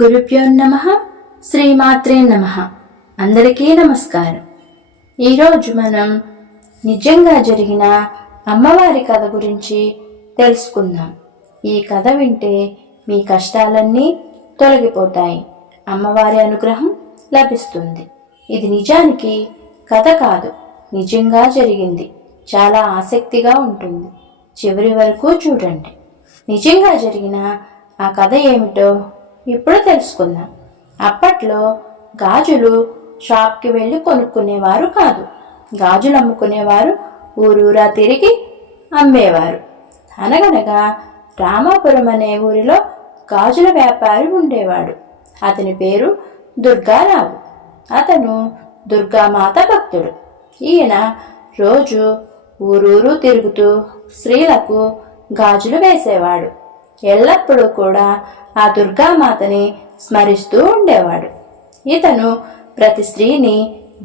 గురుభ్యో నమః. శ్రీమాత్రే నమః. అందరికీ నమస్కారం. ఈరోజు మనం నిజంగా జరిగిన అమ్మవారి కథ గురించి తెలుసుకుందాం. ఈ కథ వింటే మీ కష్టాలన్నీ తొలగిపోతాయి, అమ్మవారి అనుగ్రహం లభిస్తుంది. ఇది నిజానికి కథ కాదు, నిజంగా జరిగింది. చాలా ఆసక్తిగా ఉంటుంది. చివరి వరకు చూడండి. నిజంగా జరిగిన ఆ కథ ఏమిటో ఇప్పుడు తెలుసుకుందాం. అప్పట్లో గాజులు షాప్కి వెళ్ళి కొనుక్కునేవారు కాదు. గాజులు అమ్ముకునేవారు ఊరూరా తిరిగి అమ్మేవారు. అనగనగా రామాపురం అనే ఊరిలో గాజుల వ్యాపారి ఉండేవాడు. అతని పేరు దుర్గారావు. అతను దుర్గామాత భక్తుడు. ఈయన రోజు ఊరూరు తిరుగుతూ స్త్రీలకు గాజులు వేసేవాడు. ఎల్లప్పుడూ కూడా ఆ దుర్గామాతని స్మరిస్తూ ఉండేవాడు. ఇతను ప్రతి స్త్రీని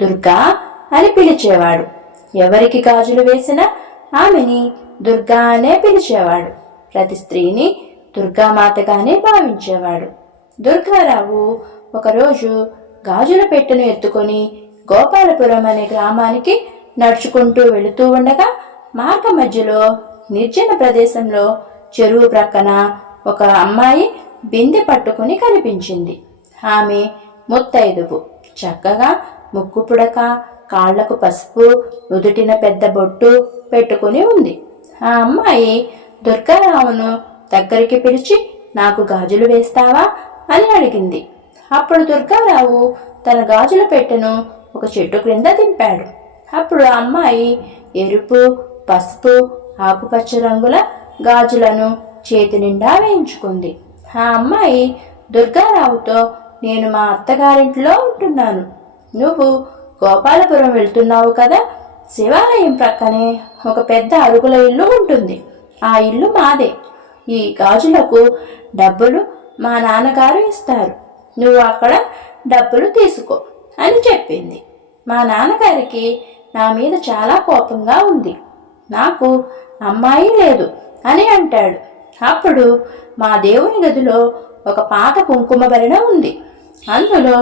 దుర్గా అని పిలిచేవాడు. ఎవరికి గాజులు వేసినా ఆమెని దుర్గా అనే పిలిచేవాడు. ప్రతి స్త్రీని దుర్గామాతగానే భావించేవాడు. దుర్గారావు ఒకరోజు గాజుల పెట్టెను ఎత్తుకొని గోపాలపురం అనే గ్రామానికి నడుచుకుంటూ వెళుతూ ఉండగా మార్గ మధ్యలో నిర్జన ప్రదేశంలో చెరువు ప్రక్కన ఒక అమ్మాయి బిందె పట్టుకుని కనిపించింది. ఆమె ముత్తైదువు. చక్కగా ముక్కు పుడక, కాళ్లకు పసుపు, నుదుటిన పెద్ద బొట్టు పెట్టుకుని ఉంది. ఆ అమ్మాయి దుర్గారావును దగ్గరికి పిలిచి, నాకు గాజులు వేస్తావా అని అడిగింది. అప్పుడు దుర్గారావు తన గాజుల పెట్టెను ఒక చెట్టు క్రింద దింపాడు. అప్పుడు ఆ అమ్మాయి ఎరుపు, పసుపు, ఆకుపచ్చ రంగుల గాజులను చేతి నిండా వేయించుకుంది. ఆ అమ్మాయి దుర్గారావుతో, నేను మా అత్తగారింట్లో ఉంటున్నాను. నువ్వు గోపాలపురం వెళ్తున్నావు కదా, శివాలయం ప్రక్కనే ఒక పెద్ద అరుగుల ఇల్లు ఉంటుంది. ఆ ఇల్లు మాదే. ఈ గాజులకు డబ్బులు మా నాన్నగారు ఇస్తారు. నువ్వు అక్కడ డబ్బులు తీసుకో అని చెప్పింది. మా నాన్నగారికి నా మీద చాలా కోపంగా ఉంది. నాకు అమ్మాయి లేదు అని అంటాడు. అప్పుడు మా దేవుని గదిలో ఒక పాత కుంకుమ భరణ ఉంది. అందులో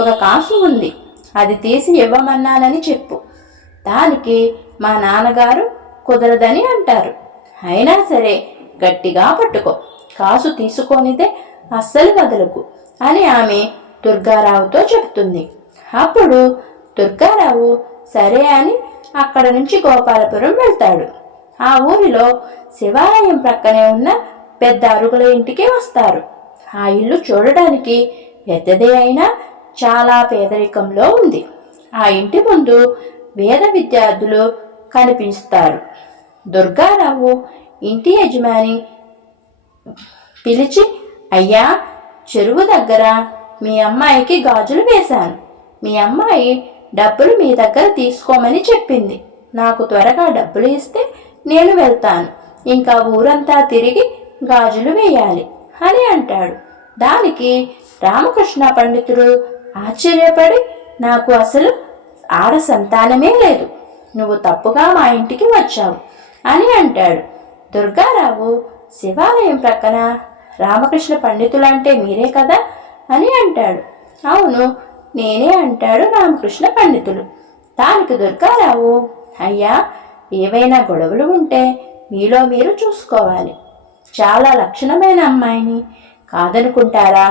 ఒక కాసు ఉంది. అది తీసి ఇవ్వమన్నానని చెప్పు. దానికి మా నాన్నగారు కుదరదని అంటారు. అయినా సరే గట్టిగా పట్టుకో, కాసు తీసుకొనిదే అస్సలు వదలకు అని ఆమె దుర్గారావుతో చెప్తుంది. అప్పుడు దుర్గారావు సరే అని అక్కడ నుంచి గోపాలపురం వెళ్తాడు. ఆ ఊరిలో శివాలయం ప్రక్కనే ఉన్న పెద్ద అరుగుల ఇంటికి వస్తారు. ఆ ఇల్లు చూడడానికి పెద్దదే అయినా చాలా పేదరికంలో ఉంది. ఆ ఇంటి ముందు వేద విద్యార్థులు కనిపిస్తారు. దుర్గారావు ఇంటి యజమాని పిలిచి, అయ్యా, చెరువు దగ్గర మీ అమ్మాయికి గాజులు వేశాను. మీ అమ్మాయి డబ్బులు మీ దగ్గర తీసుకోమని చెప్పింది. నాకు త్వరగా డబ్బులు ఇస్తే నేను వెళ్తాను. ఇంకా ఊరంతా తిరిగి గాజులు వేయాలి అని అంటాడు. దానికి రామకృష్ణ పండితుడు ఆశ్చర్యపడి, నాకు అసలు ఆడ సంతానమే లేదు. నువ్వు తప్పుగా మా ఇంటికి వచ్చావు అని అంటాడు. దుర్గారావు, శివాలయం ప్రక్కన రామకృష్ణ పండితులంటే మీరే కదా అని అంటాడు. అవును, నేనే అంటాడు రామకృష్ణ పండితులు. దానికి దుర్గారావు, అయ్యా, ఏవైనా గొడవలు ఉంటే మీలో మీరు చూసుకోవాలి. చాలా లక్షణమైన అమ్మాయిని కాదనుకుంటారా?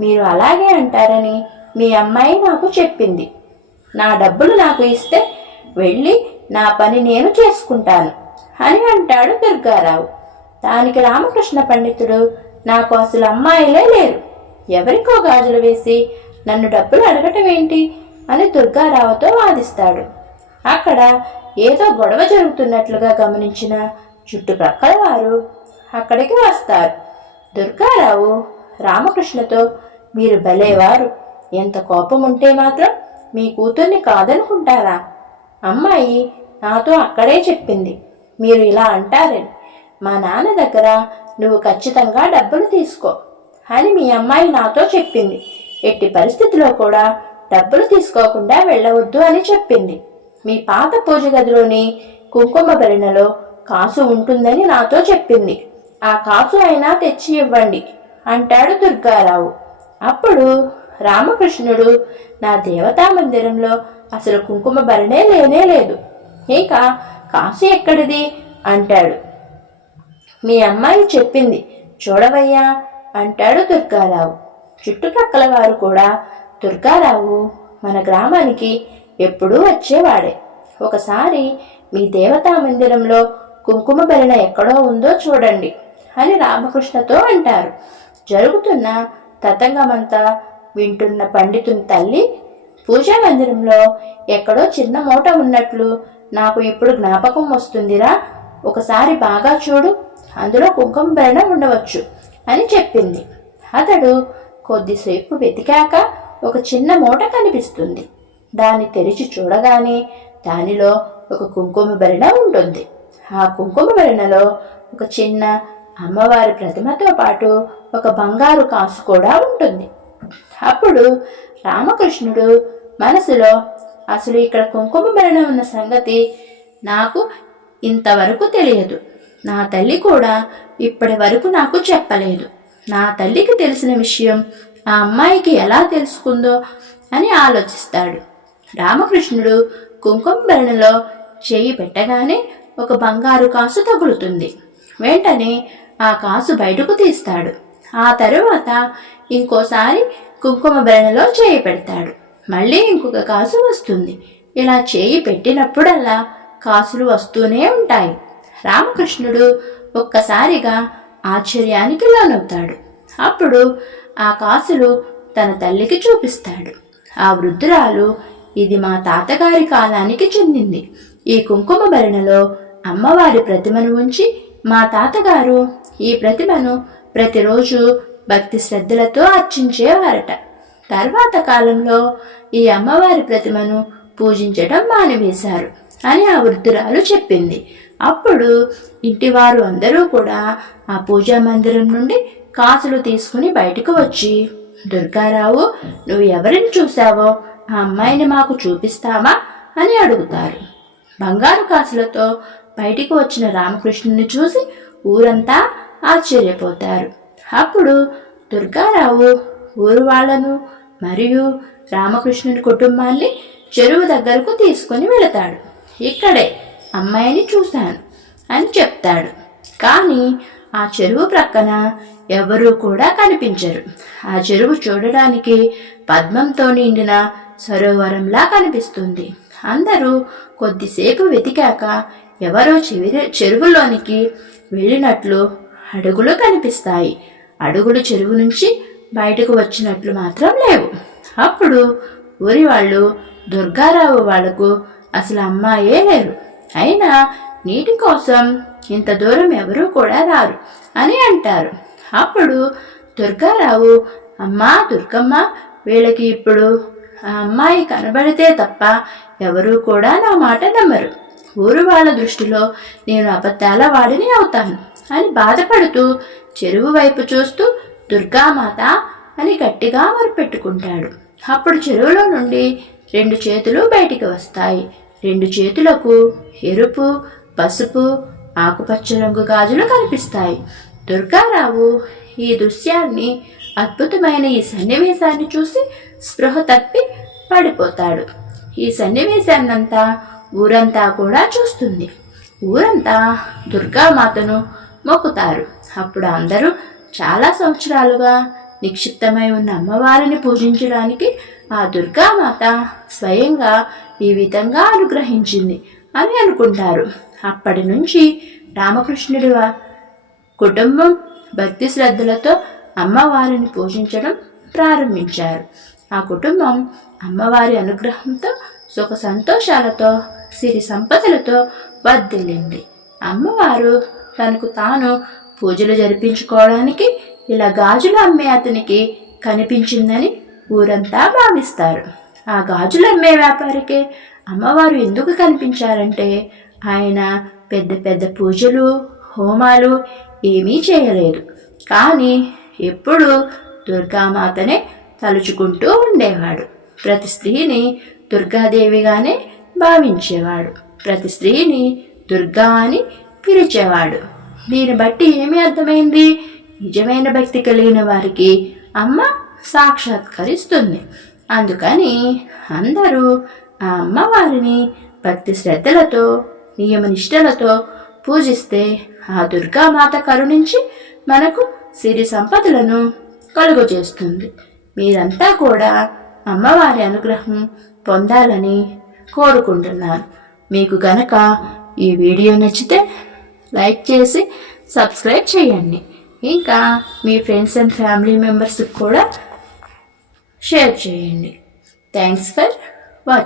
మీరు అలాగే అంటారని మీ అమ్మాయి నాకు చెప్పింది. నా డబ్బులు నాకు ఇస్తే వెళ్ళి నా పని నేను చేసుకుంటాను అని అంటాడు దుర్గారావు. దానికి రామకృష్ణ పండితుడు, నాకు అసలు అమ్మాయిలే లేరు. ఎవరికో గాజులు వేసి నన్ను డబ్బులు అడగటం ఏంటి అని దుర్గారావుతో వాదిస్తాడు. అక్కడ ఏదో గొడవ జరుగుతున్నట్లుగా గమనించిన చుట్టుప్రక్కల వారు అక్కడికి వస్తారు. దుర్గారావు రామకృష్ణతో, మీరు భలేవారు. ఎంత కోపం ఉంటే మాత్రం మీ కూతుర్ని కాదనుకుంటారా? అమ్మాయి నాతో అక్కడే చెప్పింది మీరు ఇలా అంటారని. మా నాన్న దగ్గర నువ్వు ఖచ్చితంగా డబ్బులు తీసుకో అని మీ అమ్మాయి నాతో చెప్పింది. ఎట్టి పరిస్థితిలో కూడా డబ్బులు తీసుకోకుండా వెళ్ళవద్దు అని చెప్పింది. మీ పాత పూజ గదిలోని కుంకుమ భరిణలో కాసు ఉంటుందని నాతో చెప్పింది. ఆ కాసు అయినా తెచ్చి ఇవ్వండి అంటాడు దుర్గారావు. అప్పుడు రామకృష్ణుడు, నా దేవతా మందిరంలో అసలు కుంకుమ భరణే లేనే లేదు, ఇంకా కాసు ఎక్కడిది అంటాడు. మీ అమ్మాయి చెప్పింది చూడవయ్యా అంటాడు దుర్గారావు. చుట్టుపక్కల వారు కూడా, దుర్గారావు మన గ్రామానికి ఎప్పుడూ వచ్చేవాడే, ఒకసారి మీ దేవతా మందిరంలో కుంకుమ భరణ ఎక్కడో ఉందో చూడండి అని రామకృష్ణతో అంటారు. జరుగుతున్న తతంగమంతా వింటున్న పండితుని తల్లి, పూజా మందిరంలో ఎక్కడో చిన్న మూట ఉన్నట్లు నాకు ఇప్పుడు జ్ఞాపకం వస్తుందిరా, ఒకసారి బాగా చూడు, అందులో కుంకుమ భరణ ఉండవచ్చు అని చెప్పింది. అతడు కొద్దిసేపు వెతికాక ఒక చిన్న మూట కనిపిస్తుంది. దాన్ని తెరిచి చూడగానే దానిలో ఒక కుంకుమ భరణ ఉంటుంది. ఆ కుంకుమ భరణలో ఒక చిన్న అమ్మవారి ప్రతిమతో పాటు ఒక బంగారు కాసు కూడా ఉంటుంది. అప్పుడు రామకృష్ణుడు మనసులో, అసలు ఇక్కడ కుంకుమ భరణ ఉన్న సంగతి నాకు ఇంతవరకు తెలియదు, నా తల్లి కూడా ఇప్పటి వరకు నాకు చెప్పలేదు, నా తల్లికి తెలిసిన విషయం ఆ అమ్మాయికి ఎలా తెలుసుకుందో అని ఆలోచిస్తాడు. రామకృష్ణుడు కుంకుమ భరణలో చేయి పెట్టగానే ఒక బంగారు కాసు తగులుతుంది. వెంటనే ఆ కాసు బయటకు తీస్తాడు. ఆ తరువాత ఇంకోసారి కుంకుమ భరణలో చేయి పెడతాడు. మళ్ళీ ఇంకొక కాసు వస్తుంది. ఇలా చేయి పెట్టినప్పుడల్లా కాసులు వస్తూనే ఉంటాయి. రామకృష్ణుడు ఒక్కసారిగా ఆశ్చర్యానికి లోనవుతాడు. అప్పుడు ఆ కాసులు తన తల్లికి చూపిస్తాడు. ఆ వృద్ధురాలు, ఇది మా తాతగారి కాలానికి చెందింది. ఈ కుంకుమ భరణలో అమ్మవారి ప్రతిమను ఉంచి మా తాతగారు ఈ ప్రతిమను ప్రతిరోజు భక్తి శ్రద్ధలతో అర్చించేవారట. తర్వాత కాలంలో ఈ అమ్మవారి ప్రతిమను పూజించడం మానివేశారు అని ఆ వృద్ధురాలు చెప్పింది. అప్పుడు ఇంటివారు అందరూ కూడా ఆ పూజా మందిరం నుండి కాసులు తీసుకుని బయటకు వచ్చి, దుర్గారావు, నువ్వు ఎవరిని చూశావో ఆ అమ్మాయిని మాకు చూపిస్తావా అని అడుగుతారు. బంగారు కాసులతో బయటికి వచ్చిన రామకృష్ణుని చూసి ఊరంతా ఆశ్చర్యపోతారు. అప్పుడు దుర్గారావు ఊరు వాళ్లను మరియు రామకృష్ణుని కుటుంబాన్ని చెరువు దగ్గరకు తీసుకుని వెళతాడు. ఇక్కడే అమ్మాయిని చూశాను అని చెప్తాడు. కానీ ఆ చెరువు ప్రక్కన ఎవరూ కూడా కనిపించరు. ఆ చెరువు చూడడానికి పద్మంతో నిండిన సరోవరంలా కనిపిస్తుంది. అందరూ కొద్దిసేపు వెతికాక ఎవరో చెరువులోనికి వెళ్ళినట్లు అడుగులు కనిపిస్తాయి. అడుగులు చెరువు నుంచి బయటకు వచ్చినట్లు మాత్రం లేవు. అప్పుడు ఊరి వాళ్ళు, దుర్గారావు వాళ్లకు అసలు అమ్మాయే లేరు, అయినా నీటి కోసం ఇంత దూరం ఎవరూ కూడా రారు అని అంటారు. అప్పుడు దుర్గారావు, అమ్మా దుర్గమ్మ, వీళ్ళకి ఇప్పుడు ఆ అమ్మాయి కనబడితే తప్ప ఎవరూ కూడా నా మాట నమ్మరు. ఊరు వాళ్ళ దృష్టిలో నేను అబద్ధాల వాడిని అవుతాను అని బాధపడుతూ చెరువు వైపు చూస్తూ దుర్గామాత అని గట్టిగా మొరపెట్టుకుంటాడు. అప్పుడు చెరువులో నుండి 2 చేతులు బయటికి వస్తాయి. 2 చేతులకు ఎరుపు, పసుపు, ఆకుపచ్చ రంగు గాజులు కనిపిస్తాయి. దుర్గారావు ఈ దృశ్యాన్ని, అద్భుతమైన ఈ సన్నివేశాన్ని చూసి స్పృహ తప్పి పడిపోతాడు. ఈ సన్నివేశాన్నంతా ఊరంతా కూడా చూస్తుంది. ఊరంతా దుర్గామాతను మొక్కుతారు. అప్పుడు అందరూ చాలా సంవత్సరాలుగా నిక్షిప్తమై ఉన్న అమ్మవారిని పూజించడానికి ఆ దుర్గామాత స్వయంగా ఈ విధంగా అనుగ్రహించింది అని అనుకుంటారు. అప్పటి నుంచి రామకృష్ణుడి కుటుంబం భక్తి శ్రద్ధలతో అమ్మవారిని పూజించడం ప్రారంభించారు. ఆ కుటుంబం అమ్మవారి అనుగ్రహంతో సుఖ సంతోషాలతో సిరి సంపదలతో వర్ధిల్లింది. అమ్మవారు తనకు తాను పూజలు జరిపించుకోవడానికి ఇలా గాజులు అమ్మే అతనికి కనిపించిందని ఊరంతా భావిస్తారు. ఆ గాజులు అమ్మే వ్యాపారికే అమ్మవారు ఎందుకు కనిపించారంటే, ఆయన పెద్ద పెద్ద పూజలు హోమాలు ఏమీ చేయలేదు, కానీ ఎప్పుడూ దుర్గామాతనే తలుచుకుంటూ ఉండేవాడు. ప్రతి స్త్రీని దుర్గాదేవిగానే భావించేవాడు. ప్రతి స్త్రీని దుర్గా అని పిలిచేవాడు. దీన్ని బట్టి ఏమి అర్థమైంది? నిజమైన భక్తి కలిగిన వారికి అమ్మ సాక్షాత్కరిస్తుంది. అందుకని అందరూ ఆ అమ్మవారిని భక్తి శ్రద్ధలతో నియమనిష్టలతో పూజిస్తే ఆ దుర్గామాత కరుణించి మనకు సిరి సంపదలను కలుగజేస్తుంది. మీరంతా కూడా అమ్మవారి అనుగ్రహం పొందాలని కోరుకుంటున్నాను. మీకు గనక ఈ వీడియో నచ్చితే లైక్ చేసి సబ్స్క్రైబ్ చేయండి. ఇంకా మీ ఫ్రెండ్స్ అండ్ ఫ్యామిలీ మెంబర్స్కి కూడా షేర్ చేయండి. Thanks for